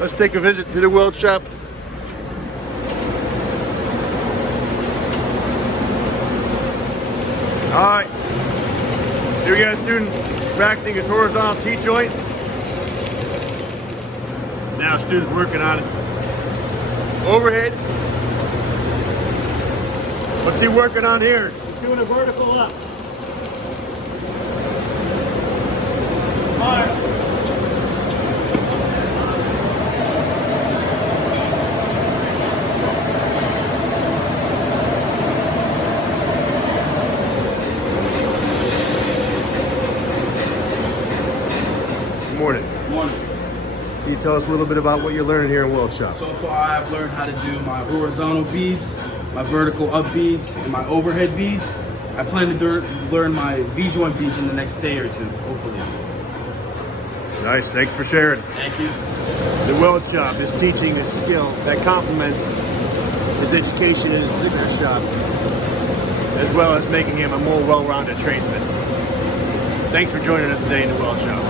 Let's take a visit to the weld shop. All right, here we got a student practicing his horizontal T-joint. Now student's working on it. Overhead. What's he working on here? He's doing a vertical up. All right. Good morning. Good morning. Can you tell us a little bit about what you're learning here in Weld Shop? So far I've learned how to do my horizontal beads, my vertical up beads, and my overhead beads. I plan to learn my V-joint beads in the next day or two, hopefully. Nice, thanks for sharing. Thank you. The Weld Shop is teaching a skill that complements his education in his particular shop, as well as making him a more well-rounded tradesman. Thanks for joining us today in the Weld Shop.